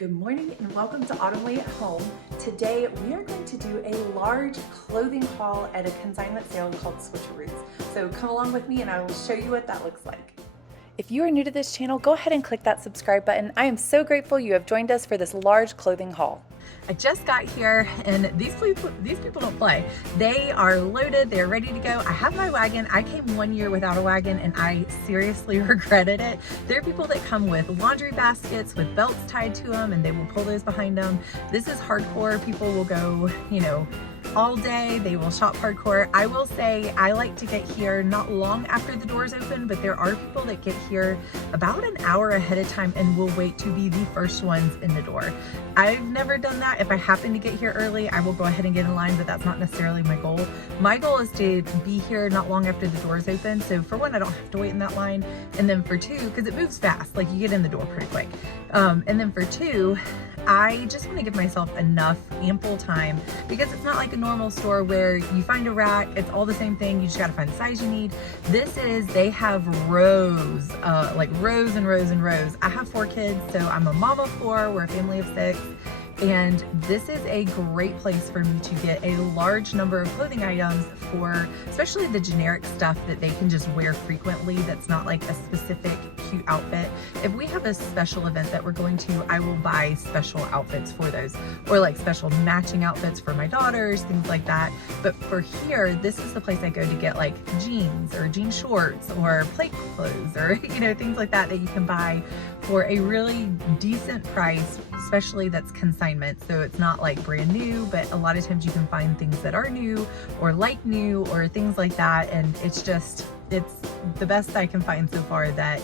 Good morning and welcome to Autumn Leigh at Home. Today we are going to do a large clothing haul at a consignment sale called Switcheroos. So come along with me and I will show you what that looks like. If you are new to this channel, go ahead and click that subscribe button. I am so grateful you have joined us for this large clothing haul. I just got here and these people don't play. They are loaded, they're ready to go. I have my wagon. I came 1 year without a wagon and I seriously regretted it. There are people that come with laundry baskets with belts tied to them and they will pull those behind them. This is hardcore. People will go, all day. They will shop hardcore. I will say I like to get here not long after the doors open, but there are people that get here about an hour ahead of time and will wait to be the first ones in the door. I've never done that. If I happen to get here early, I will go ahead and get in line, but that's not necessarily my goal. My goal is to be here not long after the doors open. So for one, I don't have to wait in that line. And then for two, because it moves fast, like you get in the door pretty quick. And then for two, I just want to give myself enough ample time because it's not like a normal store where you find a rack, it's all the same thing, you just got to find the size you need. They have rows, like rows and rows and rows. I have 4 kids, so I'm a mom of 4, we're a family of 6. And this is a great place for me to get a large number of clothing items for especially the generic stuff that they can just wear frequently that's not like a specific cute outfit. If we have a special event that we're going to, I will buy special outfits for those, or like special matching outfits for my daughters, things like that. But for here, this is the place I go to get like jeans or jean shorts or plate clothes or things like that you can buy for a really decent price, especially that's consignment. So it's not like brand new, but a lot of times you can find things that are new or like new or things like that. And it's the best I can find so far that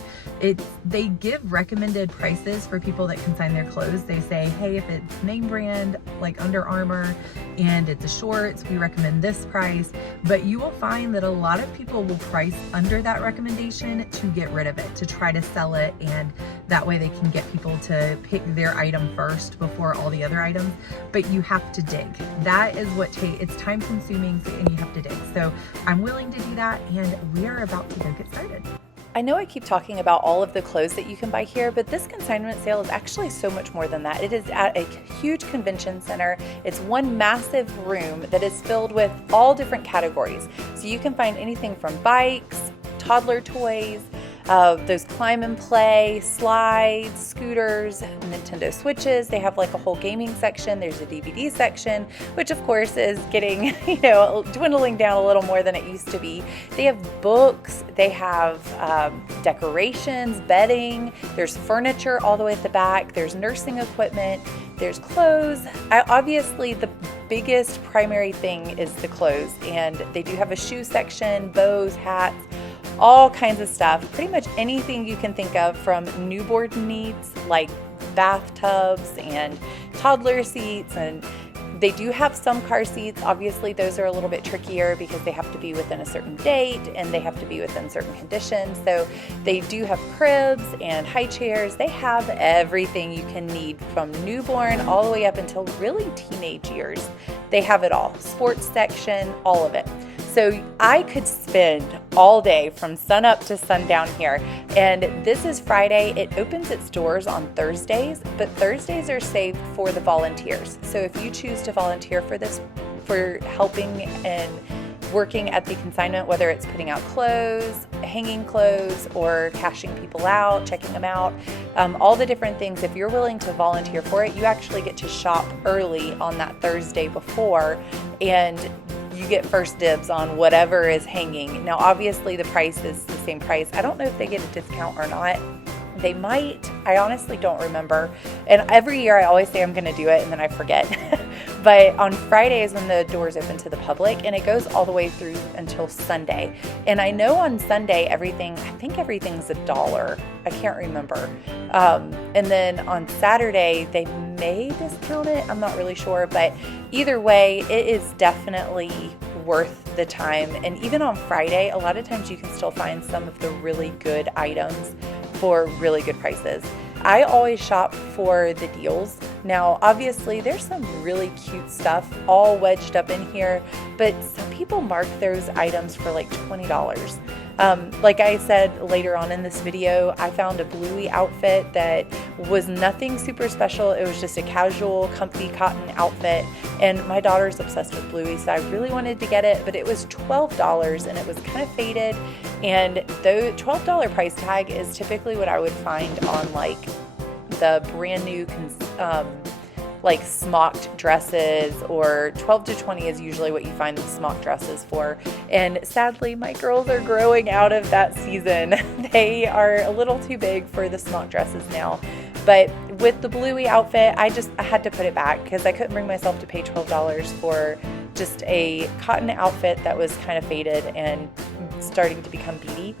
they give recommended prices for people that consign their clothes. They say, hey, if it's name brand like Under Armour and it's a shorts, we recommend this price. But you will find that a lot of people will price under that recommendation to get rid of it, to try to sell it, and that way they can get people to pick their item first before all the other items. But you have to dig. That is it's time consuming and you have to dig. So I'm willing to do that and we are about to go get started. I know I keep talking about all of the clothes that you can buy here, but this consignment sale is actually so much more than that. It is at a huge convention center. It's one massive room that is filled with all different categories. So you can find anything from bikes, toddler toys, those climb and play, slides, scooters, Nintendo Switches. They have like a whole gaming section. There's a DVD section, which of course is getting, dwindling down a little more than it used to be. They have books, they have decorations, bedding, there's furniture all the way at the back, there's nursing equipment, there's clothes. Obviously, the biggest primary thing is the clothes, and they do have a shoe section, bows, hats, all kinds of stuff. Pretty much anything you can think of, from newborn needs like bathtubs and toddler seats, and they do have some car seats. Obviously, those are a little bit trickier because they have to be within a certain date and they have to be within certain conditions. So they do have cribs and high chairs. They have everything you can need from newborn all the way up until really teenage years. They have it all. Sports section, all of it. So I could spend all day from sun up to sundown here. And this is Friday. It opens its doors on Thursdays, but Thursdays are saved for the volunteers. So if you choose to volunteer for this, for helping and working at the consignment, whether it's putting out clothes, hanging clothes, or cashing people out, checking them out, all the different things, if you're willing to volunteer for it, you actually get to shop early on that Thursday before, and you get first dibs on whatever is hanging. Now, obviously the price is the same price. I don't know if they get a discount or not. They might. I honestly don't remember. And every year I always say I'm going to do it and then I forget. But on Friday is when the doors open to the public, and it goes all the way through until Sunday. And I know on Sunday I think everything's $1. I can't remember. And then on Saturday they may discount it. I'm not really sure, but either way, it is definitely worth the time. And even on Friday, a lot of times you can still find some of the really good items for really good prices. I always shop for the deals. Now, obviously, there's some really cute stuff all wedged up in here, but some people mark those items for like $20. Like I said later on in this video, I found a bluey outfit that was nothing super special. It was just a casual, comfy cotton outfit, and my daughter's obsessed with bluey, so I really wanted to get it, but it was $12 and it was kind of faded, and the $12 price tag is typically what I would find on like the brand new like smocked dresses, or 12 to 20 is usually what you find the smock dresses for. And sadly, my girls are growing out of that season. They are a little too big for the smock dresses now. But with the bluey outfit, I had to put it back because I couldn't bring myself to pay $12 for just a cotton outfit that was kind of faded and starting to become beady.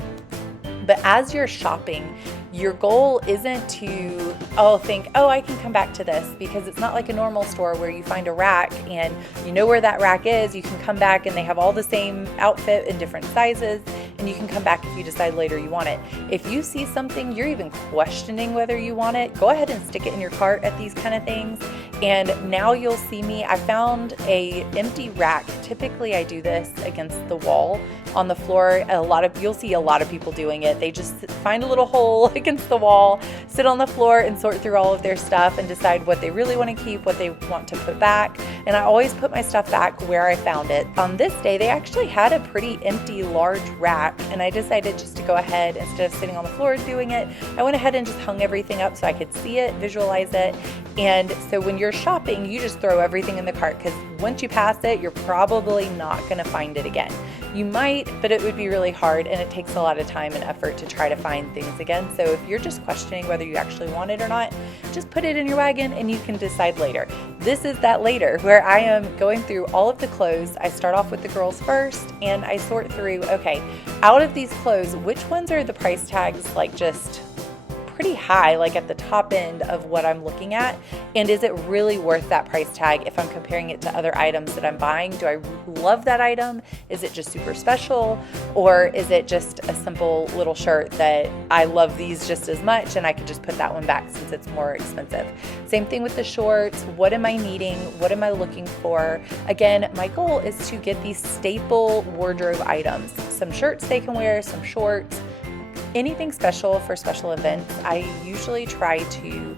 But as you're shopping, your goal isn't to think, I can come back to this, because it's not like a normal store where you find a rack and you know where that rack is. You can come back and they have all the same outfit in different sizes, and you can come back if you decide later you want it. If you see something you're even questioning whether you want it, go ahead and stick it in your cart at these kind of things. And now you'll see me, I found a empty rack. Typically I do this against the wall on the floor. You'll see a lot of people doing it. They just find a little hole against the wall, sit on the floor and sort through all of their stuff and decide what they really want to keep, what they want to put back. And I always put my stuff back where I found it. On this day, they actually had a pretty empty, large rack, and I decided just to go ahead, instead of sitting on the floor doing it, I went ahead and just hung everything up so I could see it, visualize it. And so when you're shopping, you just throw everything in the cart, because once you pass it, you're probably not going to find it again. You might, but it would be really hard, and it takes a lot of time and effort to try to find things again. So if you're just questioning whether you actually want it or not, just put it in your wagon and you can decide later. This is that later where I am going through all of the clothes. I start off with the girls first, and I sort through, okay, out of these clothes, which ones are the price tags like just pretty high, like at the top end of what I'm looking at, and is it really worth that price tag if I'm comparing it to other items that I'm buying? Do I love that item? Is it just super special, or is it just a simple little shirt that I love these just as much and I could just put that one back since it's more expensive? Same thing with the shorts. What am I needing? What am I looking for? Again, my goal is to get these staple wardrobe items, some shirts they can wear, some shorts, anything special for special events. I usually try to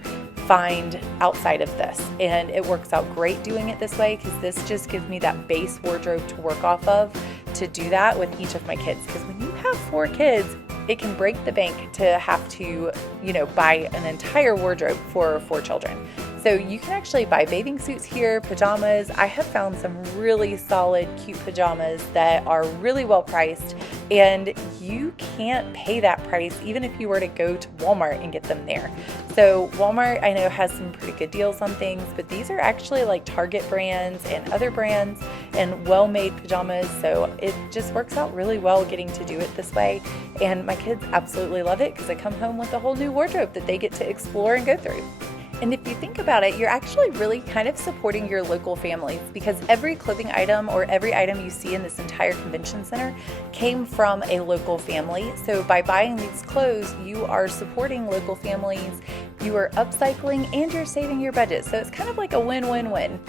find outside of this, and it works out great doing it this way, because this just gives me that base wardrobe to work off of to do that with each of my kids. Because when you have 4 kids, it can break the bank to have to, buy an entire wardrobe for 4 children. So you can actually buy bathing suits here, pajamas. I have found some really solid, cute pajamas that are really well priced, and you can't pay that price even if you were to go to Walmart and get them there. So Walmart, I know, has some pretty good deals on things, but these are actually like Target brands and other brands and well-made pajamas. So it just works out really well getting to do it this way. And my kids absolutely love it, because I come home with a whole new wardrobe that they get to explore and go through. And if you think about it, you're actually really kind of supporting your local families, because every clothing item or every item you see in this entire convention center came from a local family. So by buying these clothes, you are supporting local families, you are upcycling, and you're saving your budget. So it's kind of like a win-win-win.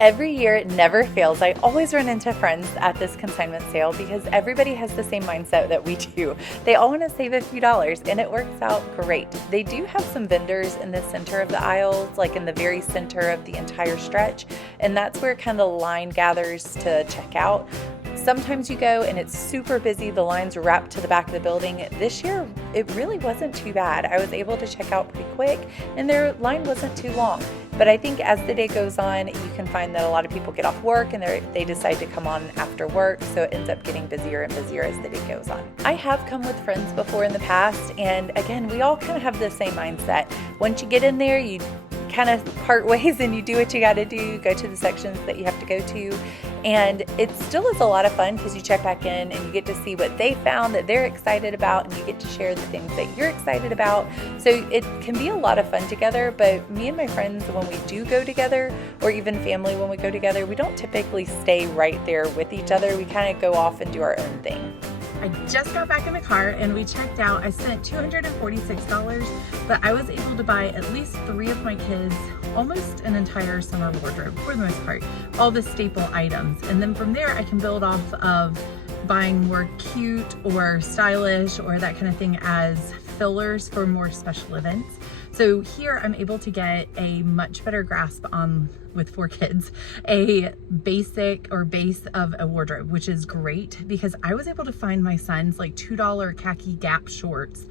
Every year, it never fails. I always run into friends at this consignment sale, because everybody has the same mindset that we do. They all want to save a few dollars, and it works out great. They do have some vendors in the center of the aisles, like in the very center of the entire stretch, and that's where kind of the line gathers to check out. Sometimes you go and it's super busy, the lines are wrapped to the back of the building. This year, it really wasn't too bad. I was able to check out pretty quick, and their line wasn't too long. But I think as the day goes on, you can find that a lot of people get off work and they decide to come on after work, so it ends up getting busier and busier as the day goes on. I have come with friends before in the past, and again, we all kind of have the same mindset. Once you get in there, you kind of part ways and you do what you got to do, go to the sections that you have to go to, and it still is a lot of fun, because you check back in and you get to see what they found that they're excited about, and you get to share the things that you're excited about. So it can be a lot of fun together. But me and my friends, when we do go together, or even family when we go together, we don't typically stay right there with each other. We kind of go off and do our own thing. I just got back in the car and we checked out. I spent $246, but I was able to buy at least 3 of my kids almost an entire summer wardrobe for the most part, all the staple items. And then from there I can build off of buying more cute or stylish or that kind of thing as fillers for more special events. So here I'm able to get a much better grasp on, with 4 kids, a basic or base of a wardrobe, which is great because I was able to find my son's like $2 khaki Gap shorts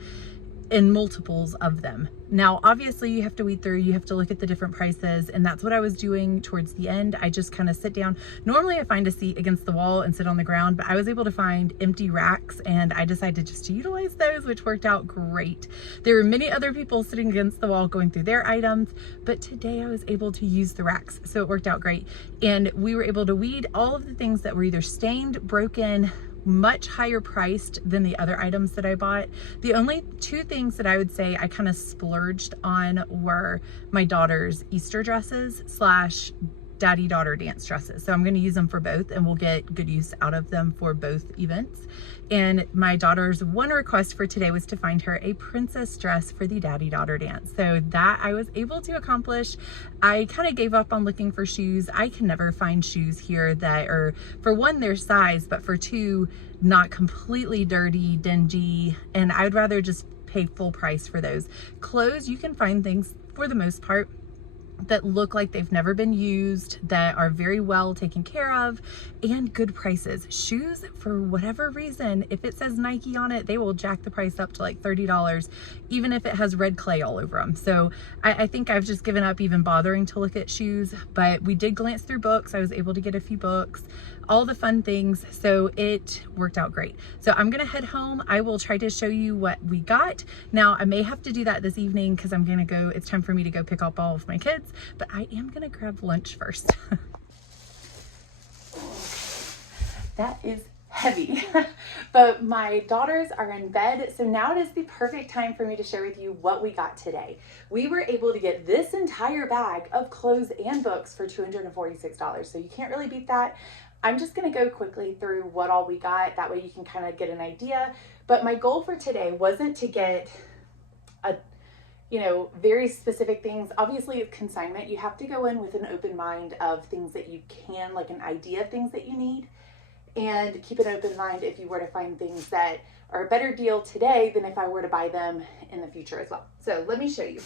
in multiples of them. Now, obviously you have to weed through, you have to look at the different prices, and that's what I was doing towards the end. I just kind of sit down. Normally I find a seat against the wall and sit on the ground, but I was able to find empty racks and I decided just to utilize those, which worked out great. There were many other people sitting against the wall going through their items, but today I was able to use the racks, so it worked out great. And we were able to weed all of the things that were either stained, broken, much higher priced than the other items that I bought. The only 2 things that I would say I kind of splurged on were my daughter's Easter dresses / daddy-daughter dance dresses. So I'm going to use them for both and we'll get good use out of them for both events. And my daughter's one request for today was to find her a princess dress for the daddy-daughter dance. So that I was able to accomplish. I kind of gave up on looking for shoes. I can never find shoes here that are, for one, their size, but for 2, not completely dirty, dingy, and I would rather just pay full price for those. Clothes, you can find things for the most part that look like they've never been used, that are very well taken care of, and good prices. Shoes, for whatever reason, if it says Nike on it, they will jack the price up to like $30, even if it has red clay all over them. So I think I've just given up even bothering to look at shoes, but we did glance through books. I was able to get a few books, all the fun things, so it worked out great. So I'm gonna head home. I will try to show you what we got. Now, I may have to do that this evening because I'm gonna go, it's time for me to go pick up all of my kids, but I am gonna grab lunch first. That is heavy, but my daughters are in bed, so now it is the perfect time for me to share with you what we got today. We were able to get this entire bag of clothes and books for $246, so you can't really beat that. I'm just going to go quickly through what all we got, that way you can kind of get an idea. But my goal for today wasn't to get a, very specific things. Obviously it's consignment. You have to go in with an open mind of things that you can, like an idea of things that you need, and keep an open mind if you were to find things that are a better deal today than if I were to buy them in the future as well. So let me show you.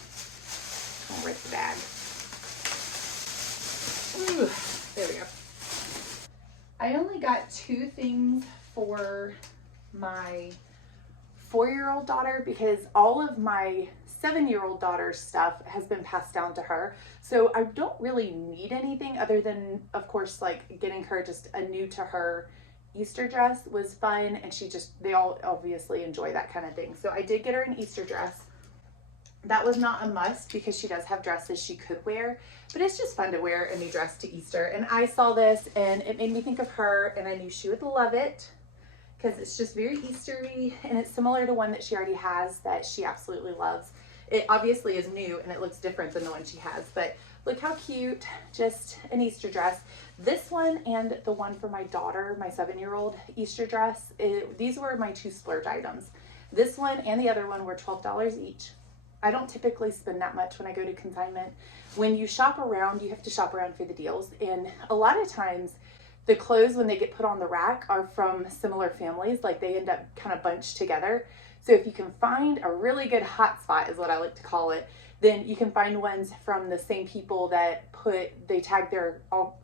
I'll rip the bag. Ooh, there we go. I only got 2 things for my 4-year-old daughter because all of my 7-year-old daughter's stuff has been passed down to her. So I don't really need anything other than, of course, like getting her just a new to her Easter dress was fun, and they all obviously enjoy that kind of thing. So I did get her an Easter dress. That was not a must because she does have dresses she could wear, but it's just fun to wear a new dress to Easter. And I saw this and it made me think of her, and I knew she would love it because it's just very Eastery, and it's similar to one that she already has that she absolutely loves. It obviously is new and it looks different than the one she has, but look how cute, just an Easter dress. This one and the one for my daughter, my 7-year-old Easter dress, these were my 2 splurge items. This one and the other one were $12 each. I don't typically spend that much when I go to consignment. When you shop around, you have to shop around for the deals. And a lot of times the clothes, when they get put on the rack, are from similar families. Like they end up kind of bunched together. So if you can find a really good hot spot, is what I like to call it, then you can find ones from the same people that they tag all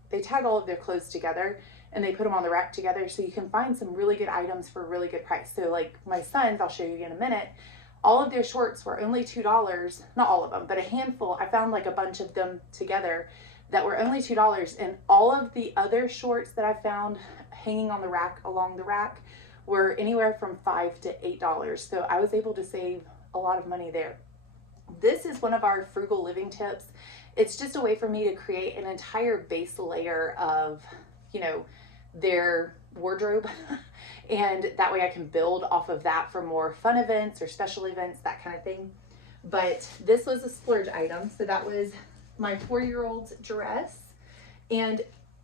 of their clothes together and they put them on the rack together. So you can find some really good items for a really good price. So like my sons, I'll show you in a minute, all of their shorts were only $2, not all of them, but a handful. I found like a bunch of them together that were only $2, and all of the other shorts that I found hanging on the rack, along the rack, were anywhere from $5 to $8. So I was able to save a lot of money there. This is one of our frugal living tips. It's just a way for me to create an entire base layer of, their wardrobe. And that way I can build off of that for more fun events or special events, that kind of thing. But this was a splurge item. So that was my 4-year-old's dress. And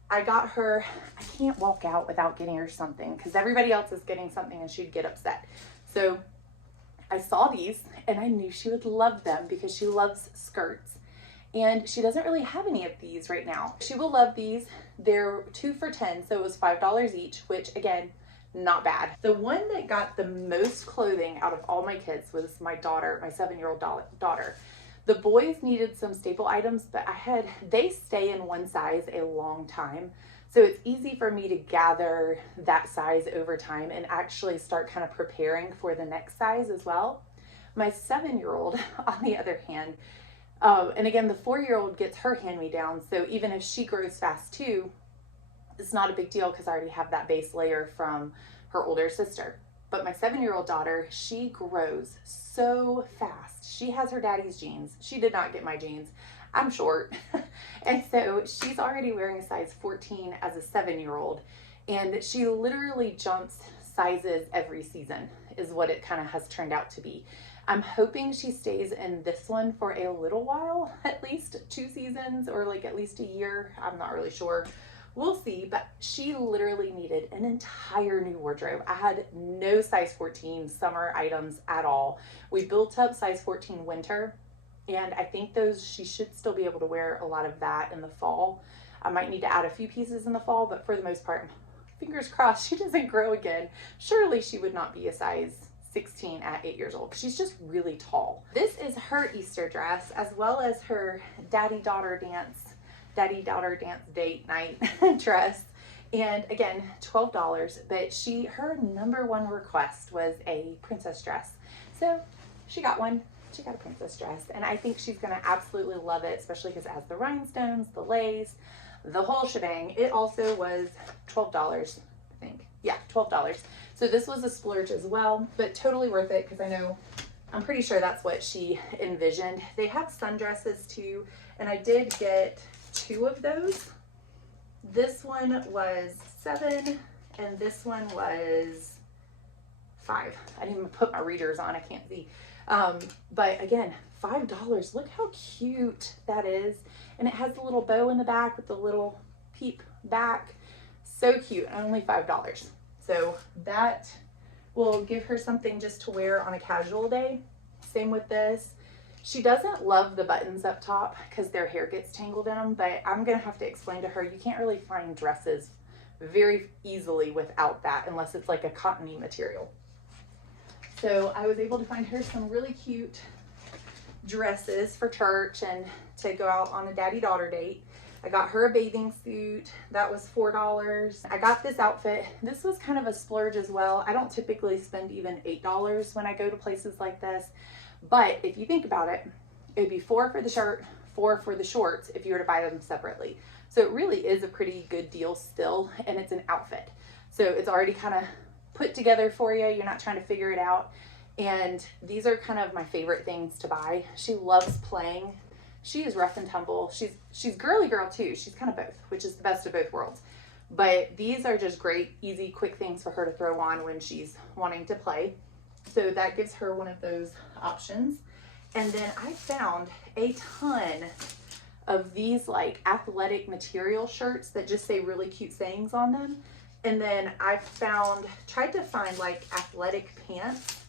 I got her, I can't walk out without getting her something because everybody else is getting something and she'd get upset. So I saw these and I knew she would love them because she loves skirts. And she doesn't really have any of these right now. She will love these. They're 2 for $10, so it was $5 each, which again, not bad. The one that got the most clothing out of all my kids was my daughter, my 7-year-old daughter. The boys needed some staple items, but they stay in one size a long time. So it's easy for me to gather that size over time and actually start kind of preparing for the next size as well. My 7-year-old, on the other hand, and again, the 4-year-old gets her hand-me-down. So even if she grows fast too, it's not a big deal because I already have that base layer from her older sister. But my 7-year-old daughter, she grows so fast. She has her daddy's jeans. She did not get my jeans. I'm short. And so she's already wearing a size 14 as a 7-year-old. And she literally jumps sizes every season is what it kind of has turned out to be. I'm hoping she stays in this one for a little while, at least 2 seasons or like at least a year. I'm not really sure. We'll see, but she literally needed an entire new wardrobe. I had no size 14 summer items at all. We built up size 14 winter, and I think she should still be able to wear a lot of that in the fall. I might need to add a few pieces in the fall, but for the most part, fingers crossed she doesn't grow again. Surely she would not be a size 16 at 8 years old because she's just really tall. This is her Easter dress as well as her daddy-daughter dance date night dress. And again, $12, but her number one request was a princess dress. So she got one. She got a princess dress, and I think she's gonna absolutely love it, especially because it has the rhinestones, the lace, the whole shebang. It also was $12, I think. Yeah, $12. So this was a splurge as well, but totally worth it because I'm pretty sure that's what she envisioned. They have sundresses too, and I did get 2 of those. This one was $7 and this one was $5. I didn't even put my readers on, I can't see. But again, $5. Look how cute that is. And it has the little bow in the back with the little peep back. So cute, and only $5. So that will give her something just to wear on a casual day. Same with this. She doesn't love the buttons up top because their hair gets tangled in them, but I'm gonna have to explain to her, you can't really find dresses very easily without that unless it's like a cottony material. So I was able to find her some really cute dresses for church and to go out on a daddy-daughter date. I got her a bathing suit. That was $4. I got this outfit. This was kind of a splurge as well. I don't typically spend even $8 when I go to places like this. But if you think about it, it'd be $4 for the shirt, $4 for the shorts if you were to buy them separately. So it really is a pretty good deal still, and it's an outfit. So it's already kind of put together for you. You're not trying to figure it out. And these are kind of my favorite things to buy. She loves playing. She is rough and tumble. She's girly girl too. She's kind of both, which is the best of both worlds. But these are just great, easy, quick things for her to throw on when she's wanting to play. So that gives her one of those options. And then I found a ton of these like athletic material shirts that just say really cute sayings on them. And then I tried to find like athletic pants,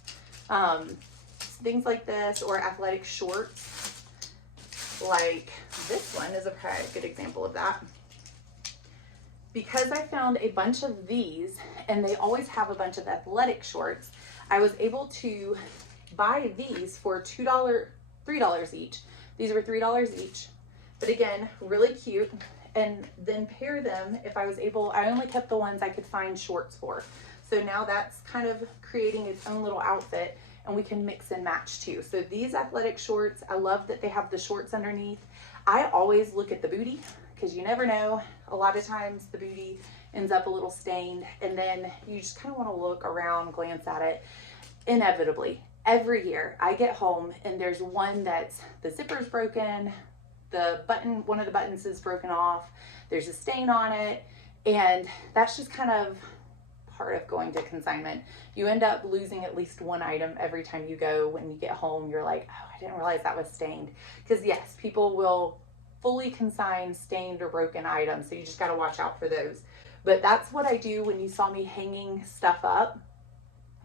things like this, or athletic shorts. Like this one is a good example of that. Because I found a bunch of these, and they always have a bunch of athletic shorts, I was able to buy these for $3 each. These were $3 each. But again, really cute. And then pair them if I was able. I only kept the ones I could find shorts for. So now that's kind of creating its own little outfit, and we can mix and match too. So these athletic shorts, I love that they have the shorts underneath. I always look at the booty because you never know. A lot of times the booty ends up a little stained, and then you just kind of want to look around, glance at it. Inevitably, every year I get home and there's one that's the zipper's broken, one of the buttons is broken off, there's a stain on it, and that's just kind of part of going to consignment. You end up losing at least one item every time you go. When you get home, you're like, oh, I didn't realize that was stained. Because yes, people will fully consign stained or broken items, so you just got to watch out for those. But that's what I do when you saw me hanging stuff up.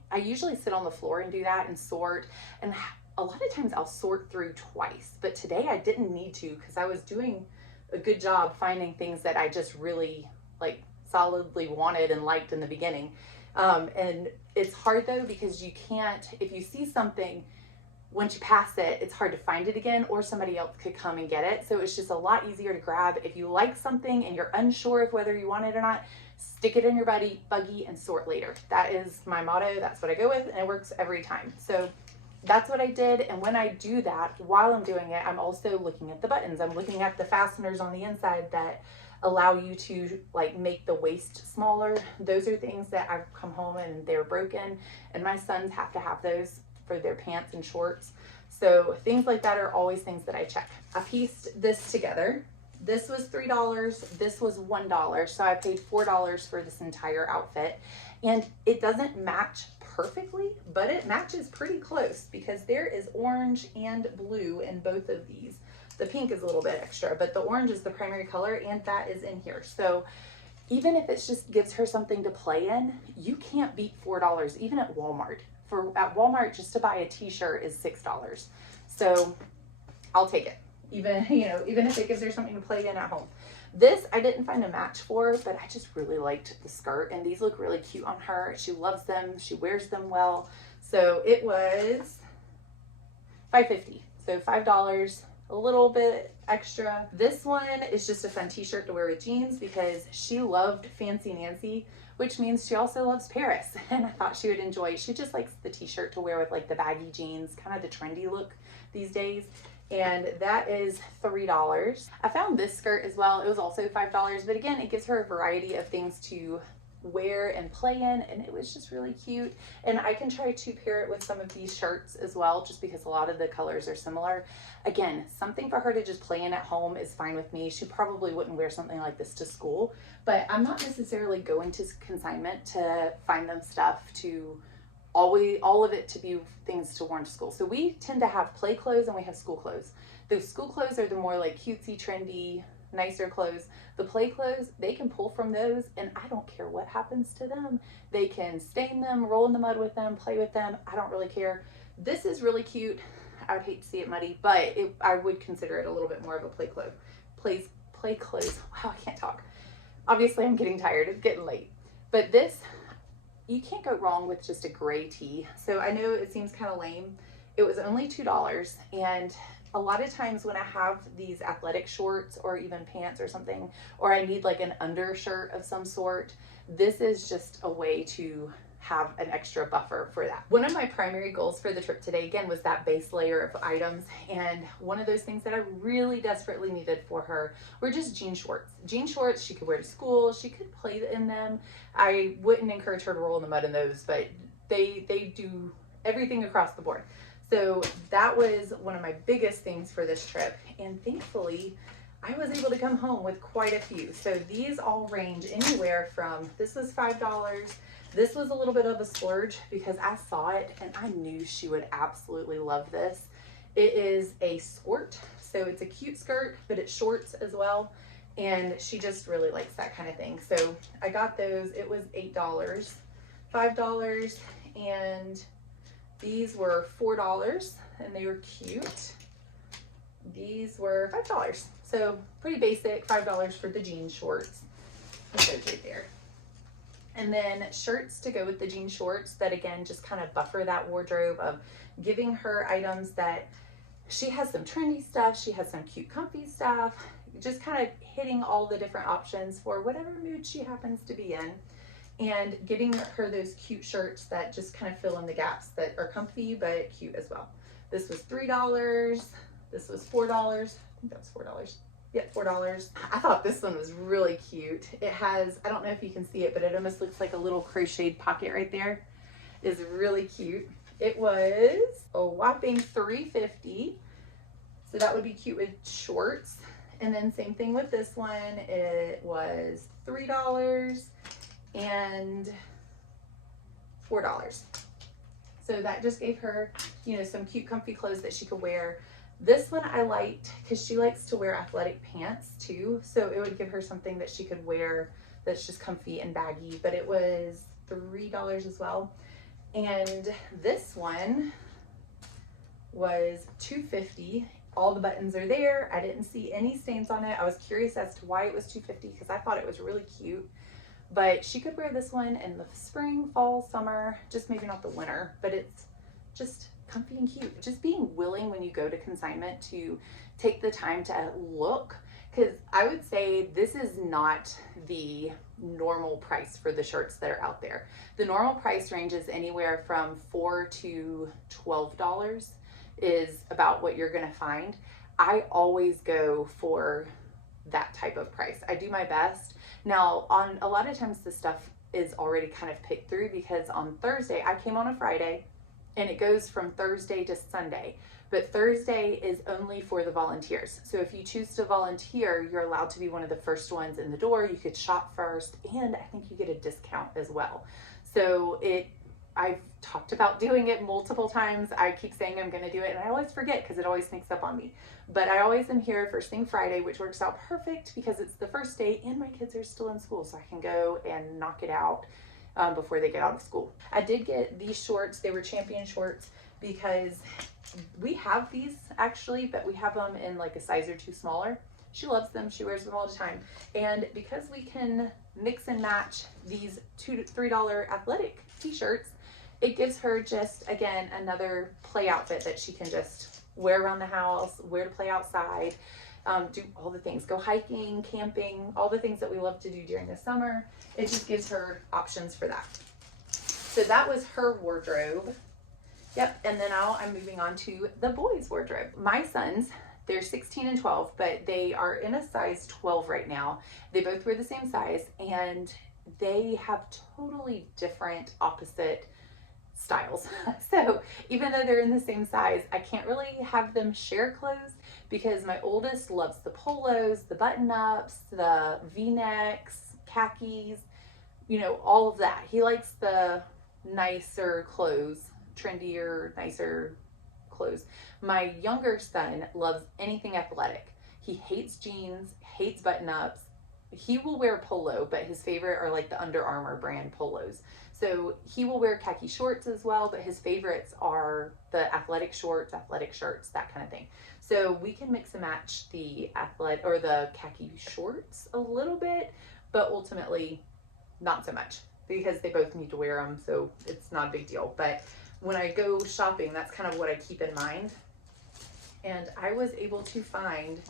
I usually sit on the floor and do that and sort, and a lot of times I'll sort through twice, but today I didn't need to because I was doing a good job finding things that I just really like solidly wanted and liked in the beginning. And it's hard though, because you can't, if you see something, once you pass it, it's hard to find it again, or somebody else could come and get it. So it's just a lot easier to grab. If you like something and you're unsure of whether you want it or not, stick it in your buggy and sort later. That is my motto. That's what I go with, and it works every time. So that's what I did. And when I do that, while I'm doing it, I'm also looking at the buttons. I'm looking at the fasteners on the inside that allow you to like make the waist smaller. Those are things that I've come home and they're broken, and my sons have to have those for their pants and shorts. So things like that are always things that I check. I pieced this together. This was $3, this was $1. So I paid $4 for this entire outfit. And it doesn't match perfectly, but it matches pretty close because there is orange and blue in both of these. The pink is a little bit extra, but the orange is the primary color, and that is in here. So even if it just gives her something to play in, you can't beat $4 even at Walmart. At Walmart, just to buy a t-shirt is $6. So I'll take it. Even if it gives her something to play in at home. This I didn't find a match for, but I just really liked the skirt, and these look really cute on her. She loves them. She wears them well. So it was $5.50. So $5, a little bit extra. This one is just a fun t-shirt to wear with jeans because she loved Fancy Nancy, which means she also loves Paris, and I thought she would enjoy it. She just likes the t-shirt to wear with like the baggy jeans, kind of the trendy look these days. And that is $3. I found this skirt as well. It was also $5, but again, it gives her a variety of things to wear and play in, and it was just really cute. And I can try to pair it with some of these shirts as well, just because a lot of the colors are similar. Again, something for her to just play in at home is fine with me. She probably wouldn't wear something like this to school, but I'm not necessarily going to consignment to find them stuff to all of it to be things to wear to school. So we tend to have play clothes and we have school clothes. Those school clothes are the more like cutesy, trendy, nicer clothes. The play clothes, they can pull from those, and I don't care what happens to them. They can stain them, roll in the mud with them, play with them. I don't really care. This is really cute. I would hate to see it muddy, but I would consider it a little bit more of a play clothes. Play clothes. Wow, I can't talk. Obviously, I'm getting tired. It's getting late. But this, you can't go wrong with just a gray tee. So I know it seems kind of lame. It was only $2, and a lot of times when I have these athletic shorts or even pants or something, or I need like an undershirt of some sort, this is just a way to have an extra buffer for that. One of my primary goals for the trip today, again, was that base layer of items. And one of those things that I really desperately needed for her were just jean shorts. Jean shorts she could wear to school. She could play in them. I wouldn't encourage her to roll in the mud in those, but they do everything across the board. So that was one of my biggest things for this trip. And thankfully, I was able to come home with quite a few. So these all range anywhere from, this was $5. This was a little bit of a splurge because I saw it and I knew she would absolutely love this. It is a skirt. So it's a cute skirt, but it's shorts as well. And she just really likes that kind of thing. So I got those. It was $8, $5, and these were $4, and they were cute. These were $5. So pretty basic, $5 for the jean shorts. It goes right there. And then shirts to go with the jean shorts that, again, just kind of buffer that wardrobe of giving her items that she has some trendy stuff, she has some cute comfy stuff, just kind of hitting all the different options for whatever mood she happens to be in, and getting her those cute shirts that just kind of fill in the gaps that are comfy but cute as well. This was $3, this was $4, I think that was $4. Yep, $4. I thought this one was really cute. It has, I don't know if you can see it, but it almost looks like a little crocheted pocket right there. It's really cute. It was a whopping $3.50. So that would be cute with shorts. And then same thing with this one. It was $3 and $4. So that just gave her, some cute comfy clothes that she could wear. This one I liked because she likes to wear athletic pants too. So it would give her something that she could wear that's just comfy and baggy, but it was $3 as well. And this one was $2.50. All the buttons are there. I didn't see any stains on it. I was curious as to why it was $2.50 because I thought it was really cute. but she could wear this one in the spring, fall, summer, just maybe not the winter, but it's just comfy and cute. Just being willing when you go to consignment to take the time to look, because I would say this is not the normal price for the shirts that are out there. The normal price ranges anywhere from $4 to $12 is about what you're gonna find. I always go for that type of price. I do my best. Now, on a lot of times the stuff is already kind of picked through, because on Thursday, I came on a Friday and it goes from Thursday to Sunday, but Thursday is only for the volunteers. So if you choose to volunteer, you're allowed to be one of the first ones in the door. You could shop first, and I think you get a discount as well. So I've talked about doing it multiple times. I keep saying I'm going to do it, and I always forget because it always sneaks up on me. But I always am here first thing Friday, which works out perfect because it's the first day and my kids are still in school, so I can go and knock it out before they get out of school. I did get these shorts. They were Champion shorts because we have these actually, but we have them in like a size or two smaller. She loves them. She wears them all the time. And because we can mix and match these $2 to $3 athletic t-shirts, it gives her just, again, another play outfit that she can just wear around the house, wear to play outside, do all the things, go hiking, camping, all the things that we love to do during the summer. It just gives her options for that. So that was her wardrobe. Yep, and then now I'm moving on to the boys' wardrobe. My sons, they're 16 and 12, but they are in a size 12 right now. They both wear the same size, and they have totally different opposite styles. So even though they're in the same size, I can't really have them share clothes because my oldest loves the polos, the button-ups, the v-necks, khakis, you know, all of that. He likes the nicer clothes, trendier, nicer clothes. My younger son loves anything athletic. He hates jeans, hates button-ups. He will wear polo, but his favorite are like the Under Armour brand polos. So he will wear khaki shorts as well, but his favorites are the athletic shorts, athletic shirts, that kind of thing. So we can mix and match the athletic or the khaki shorts a little bit, but ultimately not so much because they both need to wear them. So it's not a big deal. But when I go shopping, that's kind of what I keep in mind. And I was able to find,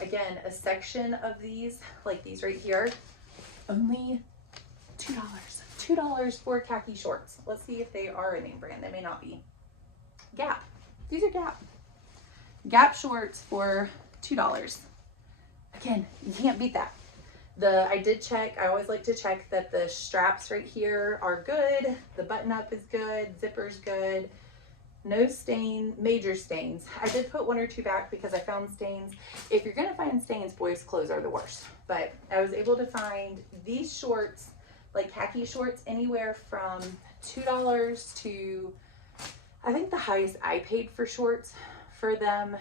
again, a section of these, like these right here, only $2. $2 for khaki shorts. Let's see if they are a name brand. They may not be. Gap. These are Gap. Gap shorts for $2. Again, you can't beat that. I did check, I always like to check that the straps right here are good, the button up is good, zipper's good, no stain, major stains. I did put one or two back because I found stains. If you're gonna find stains, boys' clothes are the worst. But I was able to find these shorts, like khaki shorts, anywhere from $2 to, I think the highest I paid for shorts for them,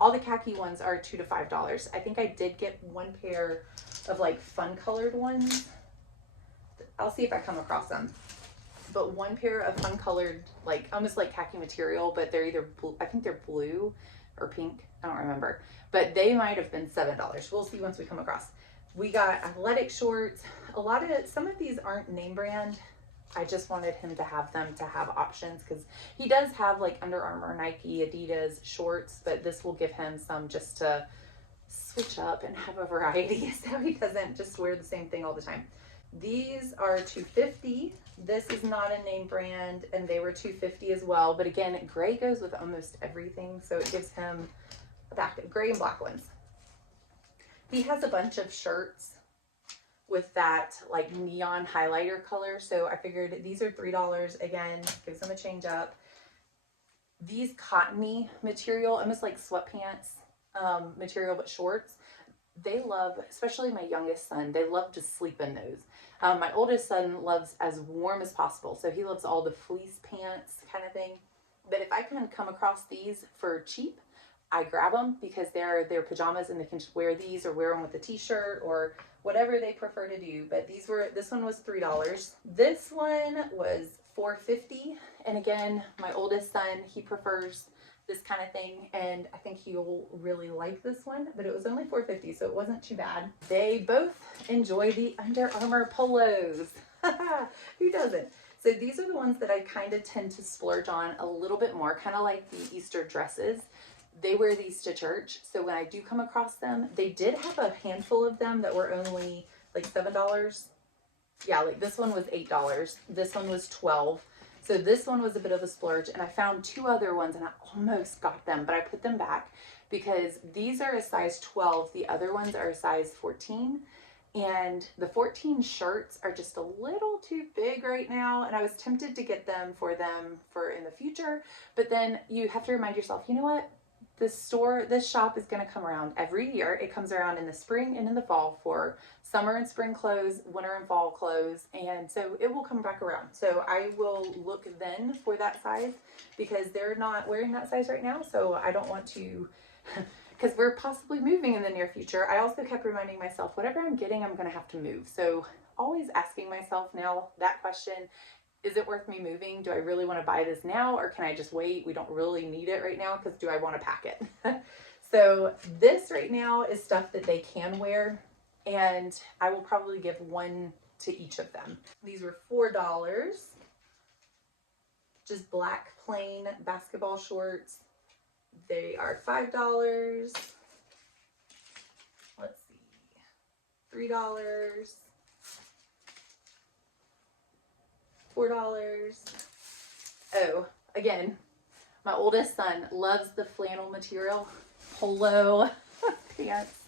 all the khaki ones are $2 to $5. I think I did get one pair of like fun colored ones. I'll see if I come across them. But one pair of fun colored, like almost like khaki material, but they're either blue, I think they're blue or pink. I don't remember, but they might have been $7. We'll see once we come across. We got athletic shorts. Some of these aren't name brand. I just wanted him to have them to have options because he does have like Under Armour, Nike, Adidas shorts, but this will give him some just to switch up and have a variety so he doesn't just wear the same thing all the time. These are $2.50. This is not a name brand, and they were $2.50 as well. But again, gray goes with almost everything, so it gives him gray and black ones. He has a bunch of shirts with that like neon highlighter color, so I figured these are $3. Again, gives them a change up. These cottony material, almost like sweatpants material, but shorts, they love, especially my youngest son, they love to sleep in those. My oldest son loves as warm as possible, so he loves all the fleece pants kind of thing. But if I can come across these for cheap, I grab them because they're pajamas and they can just wear these or wear them with a t-shirt or whatever they prefer to do. But this one was $3. This one was $4.50. And again, my oldest son, he prefers this kind of thing, and I think he'll really like this one, but it was only $4.50, so it wasn't too bad. They both enjoy the Under Armour polos. Who doesn't? So these are the ones that I kind of tend to splurge on a little bit more, kind of like the Easter dresses. They wear these to church, so when I do come across them, they did have a handful of them that were only like $7. Yeah, like this one was $8. This one was $12. So this one was a bit of a splurge, and I found two other ones and I almost got them, but I put them back because these are a size 12. The other ones are a size 14. And the 14 shirts are just a little too big right now, and I was tempted to get them for in the future, but then you have to remind yourself, you know what? This shop is going to come around every year. It comes around in the spring and in the fall for summer and spring clothes, winter and fall clothes, and so it will come back around. So I will look then for that size because they're not wearing that size right now, so I don't want to because we're possibly moving in the near future. I also kept reminding myself, whatever I'm getting, I'm going to have to move. So always asking myself now that question, is it worth me moving? Do I really want to buy this now, or can I just wait? We don't really need it right now, because do I want to pack it? So this right now is stuff that they can wear, and I will probably give one to each of them. These were $4. Just black plain basketball shorts. They are $5. Let's see, $3, $4. Oh, again, my oldest son loves the flannel material polo pants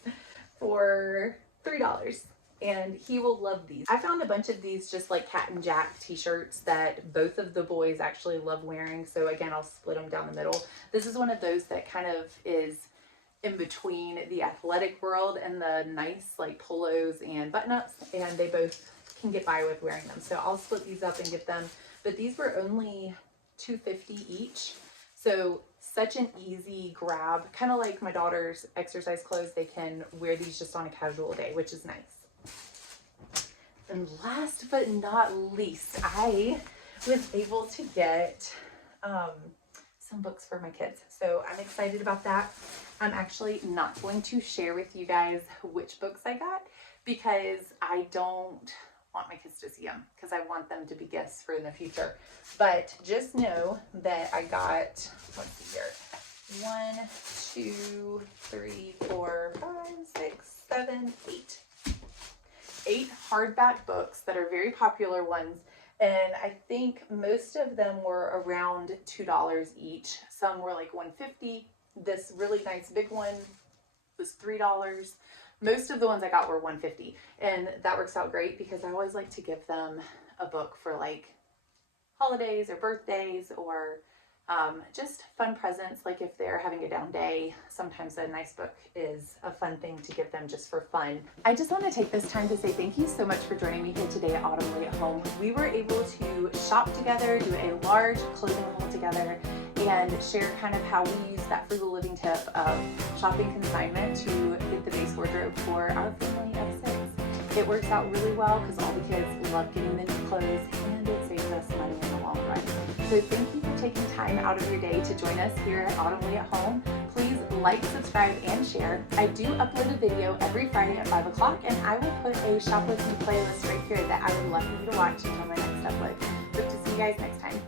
for $3. And he will love these. I found a bunch of these just like Cat and Jack t-shirts that both of the boys actually love wearing. So again, I'll split them down the middle. This is one of those that kind of is in between the athletic world and the nice like polos and button-ups, and they both can get by with wearing them. So I'll split these up and get them. But these were only $2.50 each. So such an easy grab, kind of like my daughter's exercise clothes. They can wear these just on a casual day, which is nice. And last but not least, I was able to get some books for my kids. So I'm excited about that. I'm actually not going to share with you guys which books I got because I don't want my kids to see them, because I want them to be gifts for in the future. But just know that I got, let's see here, 1, 2, 3, 4, 5, 6, 7, 8. 8 hardback books that are very popular ones, and I think most of them were around $2 each. Some were like $1.50. This really nice big one was $3. Most of the ones I got were $1.50, and that works out great because I always like to give them a book for like holidays or birthdays or just fun presents. Like if they're having a down day, sometimes a nice book is a fun thing to give them just for fun. I just want to take this time to say thank you so much for joining me here today at Autumn Leigh at Home. We were able to shop together, do a large clothing haul together, and share kind of how we use that frugal living tip of shopping consignment to get the base wardrobe for our family of 6. It works out really well because all the kids love getting the new clothes, and it saves us money in the long run. So thank you for taking time out of your day to join us here at Autumn Leigh at Home. Please like, subscribe, and share. I do upload a video every Friday at 5 o'clock, and I will put a Shop With Me playlist right here that I would love for you to watch until my next upload. Hope to see you guys next time.